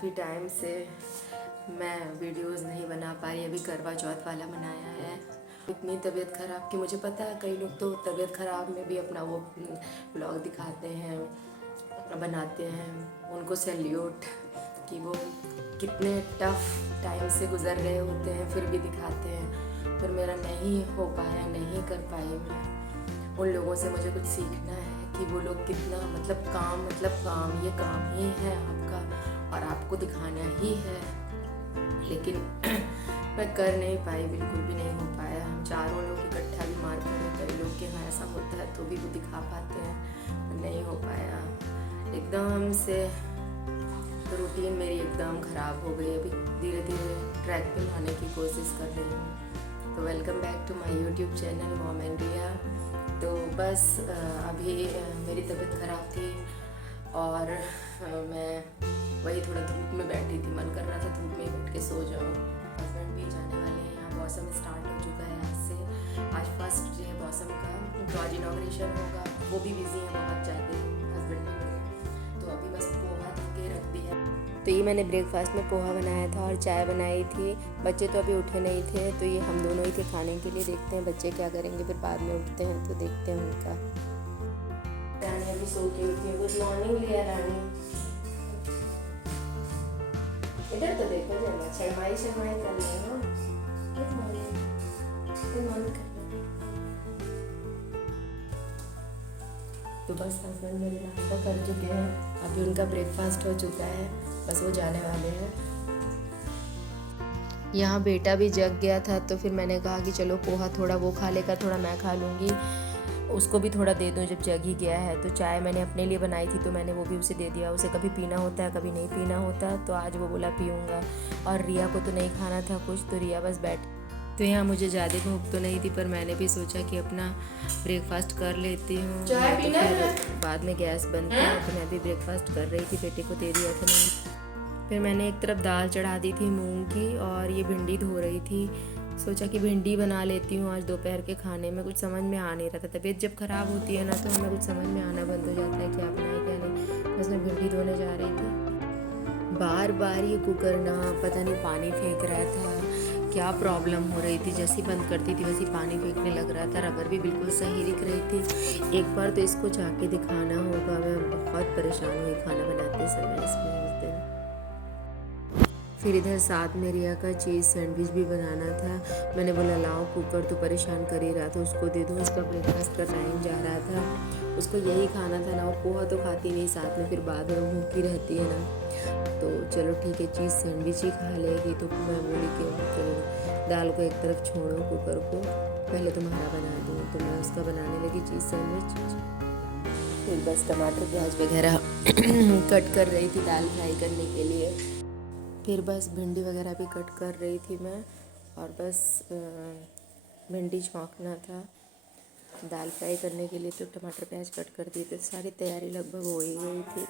काफ़ी टाइम से मैं वीडियोस नहीं बना पाई। अभी करवा चौथ वाला बनाया है। इतनी तबीयत ख़राब कि मुझे पता है कई लोग तो तबीयत ख़राब में भी अपना वो ब्लॉग दिखाते हैं, बनाते हैं। उनको सैल्यूट कि वो कितने टफ टाइम से गुज़र रहे होते हैं फिर भी दिखाते हैं। पर मेरा नहीं हो पाया, नहीं कर पाई मैं। उन लोगों से मुझे कुछ सीखना है कि वो लोग कितना काम ये काम ही है आपका और आपको दिखाना ही है। लेकिन मैं कर नहीं पाई, बिल्कुल भी नहीं हो पाया। हम चारों लोग इकट्ठा बीमार पड़े। कई लोग के यहाँ ऐसा होता है तो भी वो दिखा पाते हैं, नहीं हो पाया। एकदम से रूटीन मेरी एकदम ख़राब हो गई। अभी धीरे धीरे ट्रैक पे लाने की कोशिश कर रही हूँ। तो welcome back to my YouTube channel mom and Riya. तो बस अभी मेरी तबीयत ख़राब थी और मैं वही थोड़ा धूप में बैठी थी। मन कर रहा था धूप में बैठ के सो जाऊँ। हस्बैंड भी जाने वाले हैं। यहाँ मौसम स्टार्ट हो चुका है आज से। आज फर्स्ट डे मौसम का, तो आज इनॉग्रेशन होगा। वो भी बिजी है बहुत ज़्यादा, हस्बैंड भी मेरे। तो अभी बस पोहा धो के रख दिया। तो ये मैंने ब्रेकफास्ट में पोहा बनाया था और चाय बनाई थी। बच्चे तो अभी उठे नहीं थे, तो ये हम दोनों ही थे खाने के लिए। देखते हैं बच्चे क्या करेंगे, फिर बाद में उठते हैं तो देखते हैं उनका। रानी अभी सो के उठी है। गुड मॉर्निंग लिया रानी। इधर तो देखो जरा, शर्माई कर रही हो। गुड मॉर्निंग, गुड मॉर्निंग कर लो। तो बस हस्बैंड मेरे नाश्ता कर चुके हैं। अभी उनका ब्रेकफास्ट हो चुका है, बस वो जाने वाले हैं। यहाँ बेटा भी जग गया था, तो फिर मैंने कहा कि चलो पोहा थोड़ा वो खा लेगा, थोड़ा मैं खा लूँगी, उसको भी थोड़ा दे दूँ जब जग ही गया है। तो चाय मैंने अपने लिए बनाई थी तो मैंने वो भी उसे दे दिया। उसे कभी पीना होता है, कभी नहीं पीना होता, तो आज वो बोला पीऊँगा। और रिया को तो नहीं खाना था कुछ, तो रिया बस बैठ। तो यहाँ मुझे ज़्यादा भूख तो नहीं थी, पर मैंने भी सोचा कि अपना ब्रेकफास्ट कर लेती हूँ। चाय पीना है? बाद में गैस बनता है, तो मैं भी ब्रेकफास्ट कर रही थी। बेटे को दे दिया था मैंने। फिर मैंने एक तरफ दाल चढ़ा दी थी मूंग की, और ये भिंडी धो रही थी। सोचा कि भिंडी बना लेती हूँ आज दोपहर के खाने में। कुछ समझ में आ नहीं रहा था। तबीयत जब ख़राब होती है ना, तो हमें कुछ समझ में आना बंद हो जाता है क्या बनाए क्या नहीं। बस मैं भिंडी धोने जा रही थी। बार बार ये कुकर ना पता नहीं पानी फेंक रहा था, क्या प्रॉब्लम हो रही थी। जैसी बंद करती थी वैसे पानी फेंकने लग रहा था। रबर भी बिल्कुल सही दिख रही थी। एक बार तो इसको जाके दिखाना होगा। मैं बहुत परेशान हुई खाना बनाते समय इसमें उस दिन। फिर इधर साथ में रिया का चीज़ सैंडविच भी बनाना था। मैंने बोला लाओ, कुकर तो परेशान कर ही रहा था, उसको दे दूँ। उसका ब्रेकफास्ट का टाइम जा रहा था, उसको यही खाना था ना। वो पोहा तो खाती नहीं साथ में, फिर बाद में भूखी रहती है ना। तो चलो ठीक है, चीज़ सैंडविच ही खा लेगी। तो मैं बोली कि चलो दाल को एक तरफ छोड़ो, कुकर को पहले तुम्हारा बना दूँ। तो मैं उसका बनाने लगी चीज़ सैंडविच। फिर बस टमाटर प्याज वगैरह कट कर रही थी दाल फ्राई करने के लिए। फिर बस भिंडी वगैरह भी कट कर रही थी मैं, और बस भिंडी छौंकना था दाल फ्राई करने के लिए। तो टमाटर प्याज कट कर दिए थे, सारी तैयारी लगभग हो ही गई थी।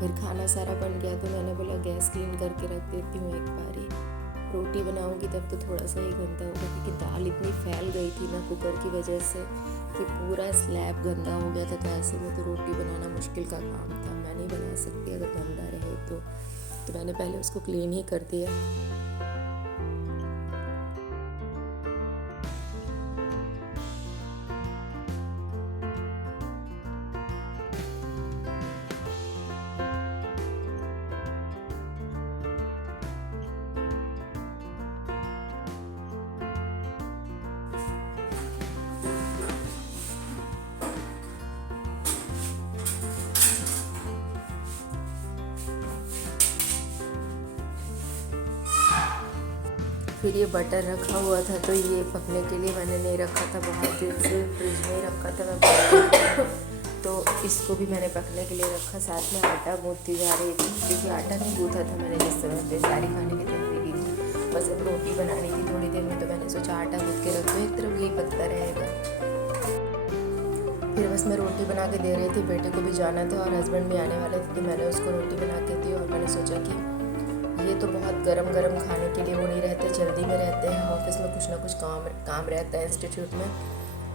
फिर खाना सारा बन गया, तो मैंने बोला गैस क्लीन करके रख देती हूँ एक बारी। रोटी बनाऊंगी तब तो थोड़ा सा ही गंदा होगा, क्योंकि दाल इतनी फैल गई थी ना कुकर की वजह से कि पूरा स्लैब गंदा हो गया था। तो ऐसे में तो रोटी बनाना मुश्किल का काम था, मैं नहीं बना सकती अगर गंदा रहे तो मैंने पहले उसको क्लीन ही कर दिया। फिर ये बटर रखा हुआ था, तो ये पकने के लिए मैंने नहीं रखा था, बहुत दिन से फ्रिज में ही रखा था मैं तो इसको भी मैंने पकने के लिए रखा। साथ में आटा गूँथती जा रही थी, क्योंकि आटा नहीं गूँथा था मैंने जिस समय पे सारी खाने की तैयारी की थी। बस अब रोटी बनानी थी थोड़ी देर में, तो मैंने सोचा आटा गूँथ के रख दो, एक तरफ यही पकता रहेगा। फिर बस मैं रोटी बना के दे रही थी, बेटे को भी जाना था और हस्बैंड भी आने वाले थे, तो मैंने उसको रोटी बना के दी। और मैंने सोचा कि ये तो बहुत गरम गरम खाने के लिए वो नहीं रहते, जल्दी में रहते हैं, ऑफिस में कुछ ना कुछ काम रहता है इंस्टीट्यूट में,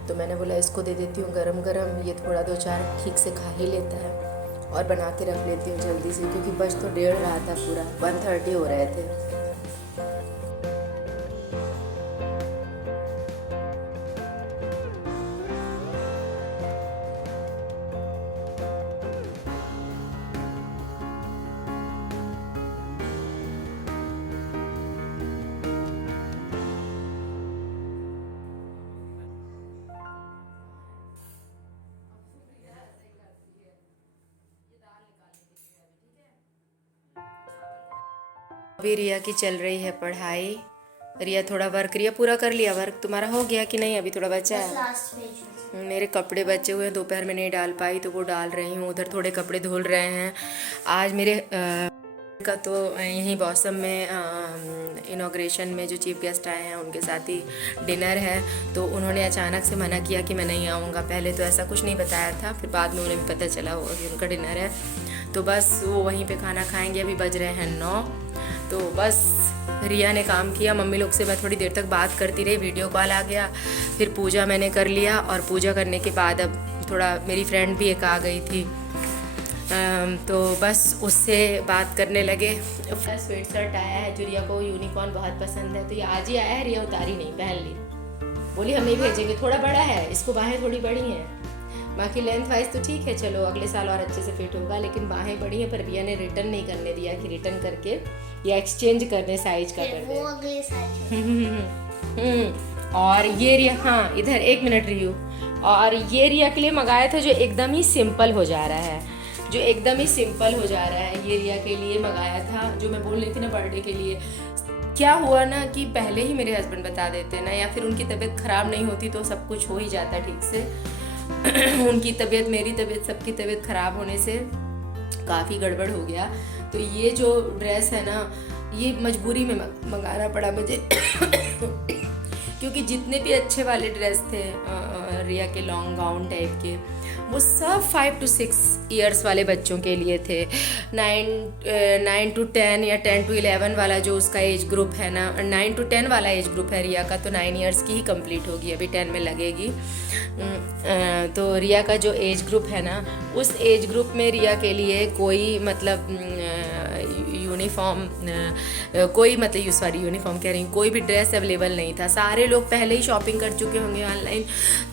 तो मैंने बोला इसको दे देती हूँ गरम गरम, ये थोड़ा 2-4 ठीक से खा ही लेता है, और बना के रख लेती हूँ जल्दी से, क्योंकि बज तो 1:30 रहा था, पूरा 1:30 हो रहे थे। अभी रिया की चल रही है पढ़ाई। रिया थोड़ा वर्क, रिया पूरा कर लिया वर्क तुम्हारा? हो गया कि नहीं, अभी थोड़ा बचा है? मेरे कपड़े बचे हुए हैं, दोपहर में नहीं डाल पाई तो वो डाल रही हूँ। उधर थोड़े कपड़े धुल रहे हैं। आज मेरे का तो यहीं बॉसम में इनॉग्रेशन में जो चीफ गेस्ट आए हैं उनके साथ ही डिनर है, तो उन्होंने अचानक से मना किया कि मैं नहीं आऊँगा। पहले तो ऐसा कुछ नहीं बताया था, फिर बाद में उन्हें भी पता चला होगा कि उनका डिनर है, तो बस वो वहीं पे खाना खाएंगे। अभी बज रहे हैं 9, तो बस रिया ने काम किया। मम्मी लोग से मैं थोड़ी देर तक बात करती रही, वीडियो कॉल आ गया, फिर पूजा मैंने कर लिया, और पूजा करने के बाद अब थोड़ा मेरी फ्रेंड भी एक आ गई थी, तो बस उससे बात करने लगे। स्वेट शर्ट आया है जो रिया को यूनिकॉर्न बहुत पसंद है, तो ये आज ही आया है, रिया उतारी नहीं, पहन ली, बोली हम नहीं भेजेंगे, थोड़ा बड़ा है, इसको बाहें थोड़ी बड़ी हैं, बाकी लेंथ वाइज तो ठीक है, चलो अगले साल और अच्छे से फिट होगा, लेकिन बाहें बड़ी हैं। पर रिया ने रिटर्न नहीं करने दिया कि रिटर्न करके या एक्सचेंज करने साइज का कर दे, वो अगले साइज। और ये रिया, हाँ इधर 1 मिनट रियू, और ये रिया के लिए मंगाया था जो एकदम ही सिंपल हो जा रहा है, जो एकदम ही सिंपल हो जा रहा है, ये रिया के लिए मंगाया था, जो मैं बोल रही थी ना बर्थडे के लिए। क्या हुआ ना कि पहले ही मेरे हस्बैंड बता देते ना, या फिर उनकी तबीयत ख़राब नहीं होती तो सब कुछ हो ही जाता ठीक से। उनकी तबीयत, मेरी तबीयत, सबकी तबीयत ख़राब होने से काफ़ी गड़बड़ हो गया। तो ये जो ड्रेस है ना, ये मजबूरी में मंगाना पड़ा मुझे क्योंकि जितने भी अच्छे वाले ड्रेस थे रिया के लॉन्ग गाउन टाइप के, वो सब 5 to 6 ईयर्स वाले बच्चों के लिए थे। 9 to 10 या 10 to 11 वाला जो उसका एज ग्रुप है ना, 9 to 10 वाला एज ग्रुप है रिया का, तो 9 ईयर्स की ही कंप्लीट होगी, अभी 10 में लगेगी। तो रिया का जो एज ग्रुप है ना, उस एज ग्रुप में रिया के लिए कोई मतलब यूनिफॉर्म, यूनिफॉर्म कह रही हूँ, कोई भी ड्रेस अवेलेबल नहीं था। सारे लोग पहले ही शॉपिंग कर चुके होंगे ऑनलाइन,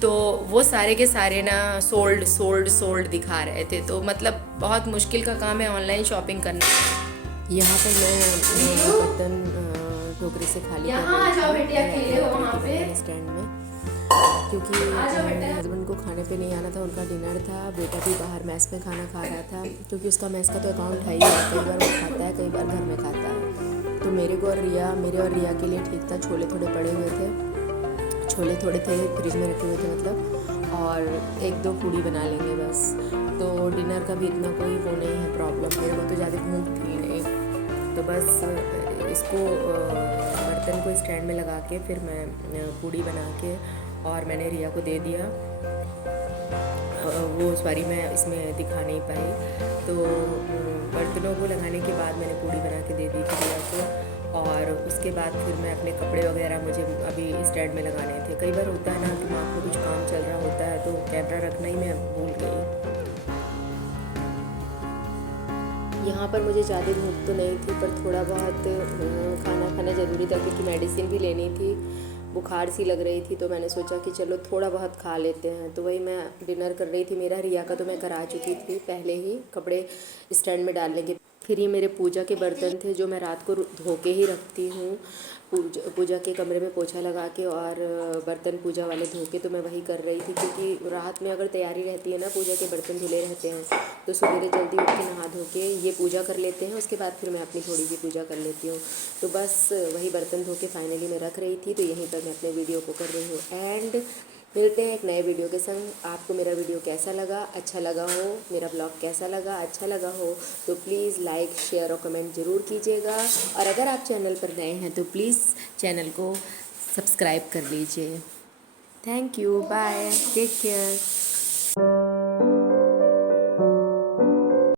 तो वो सारे के सारे ना सोल्ड दिखा रहे थे। तो मतलब बहुत मुश्किल का काम है ऑनलाइन शॉपिंग करना। यहाँ पर मैं बर्तन टोकरी से खाली स्टैंड में, क्योंकि मेरे हस्बैंड को खाने पे नहीं आना था, उनका डिनर था। बेटा भी बाहर मैस में खाना खा रहा था, क्योंकि उसका मैस का तो अकाउंट है ही है, कई बार वो खाता है, कई बार घर में खाता है। तो मेरे और रिया के लिए ठीक था। छोले थोड़े पड़े हुए थे, छोले थोड़े थे फ्रिज में रखे हुए थे मतलब, और 1-2 पूड़ी बना लेंगे बस। तो डिनर का भी इतना कोई वो नहीं है प्रॉब्लम, मेरे को तो ज़्यादा भूख थी नहीं। तो बस इसको बर्तन को स्टैंड में लगा के फिर मैं पूड़ी बना के और मैंने रिया को दे दिया। वो सॉरी मैं इसमें दिखा नहीं पाई। तो बर्तनों को लगाने के बाद मैंने पूड़ी बना के दे दी थी रिया को, और उसके बाद फिर मैं अपने कपड़े वगैरह मुझे अभी स्टैंड में लगाने थे। कई बार होता है ना, दिमाग में कुछ काम चल रहा होता है तो कैमरा रखना ही मैं भूल गई। यहाँ पर मुझे ज़्यादा भूख तो नहीं थी, पर थोड़ा बहुत खाना खाना ज़रूरी था क्योंकि मेडिसिन भी लेनी थी। बुखार सी लग रही थी तो मैंने सोचा कि चलो थोड़ा बहुत खा लेते हैं। तो वही मैं डिनर कर रही थी। मेरा रिया का तो मैं करा चुकी थी पहले ही, कपड़े स्टैंड में डालने के। फिर ये मेरे पूजा के बर्तन थे जो मैं रात को धो के ही रखती हूँ। पूजा के कमरे में पोछा लगा के और बर्तन पूजा वाले धो के, तो मैं वही कर रही थी क्योंकि रात में अगर तैयारी रहती है ना, पूजा के बर्तन धुले रहते हैं तो सवेरे जल्दी उठ के नहा धो के ये पूजा कर लेते हैं। उसके बाद फिर मैं अपनी थोड़ी सी पूजा कर लेती हूँ। तो बस वही बर्तन धो के फाइनली मैं रख रही थी, तो यहीं पर मैं अपने वीडियो को कर रही हूँ। एंड मिलते हैं एक नए वीडियो के संग। आपको मेरा वीडियो कैसा लगा, अच्छा लगा हो, मेरा ब्लॉग कैसा लगा, अच्छा लगा हो तो प्लीज़ लाइक, शेयर और कमेंट ज़रूर कीजिएगा। और अगर आप चैनल पर नए हैं तो प्लीज़ चैनल को सब्सक्राइब कर लीजिए। Thank you, bye, take care.